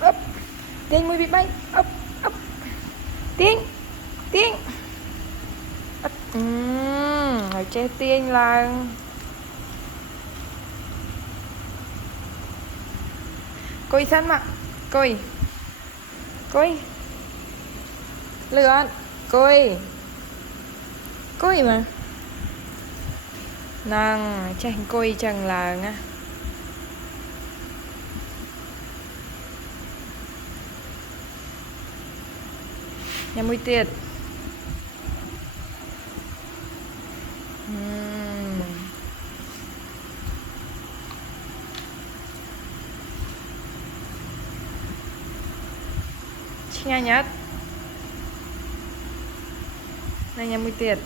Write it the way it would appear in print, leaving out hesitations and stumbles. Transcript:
ấp tiên mùi bị bay ấp ấp tiên tiên ấp rồi che tiên là coi sân mà coi coi lượn coi mà nàng chẳng coi chẳng là nga nhà mùi tiệt nha nhất này nhà mùi tiệt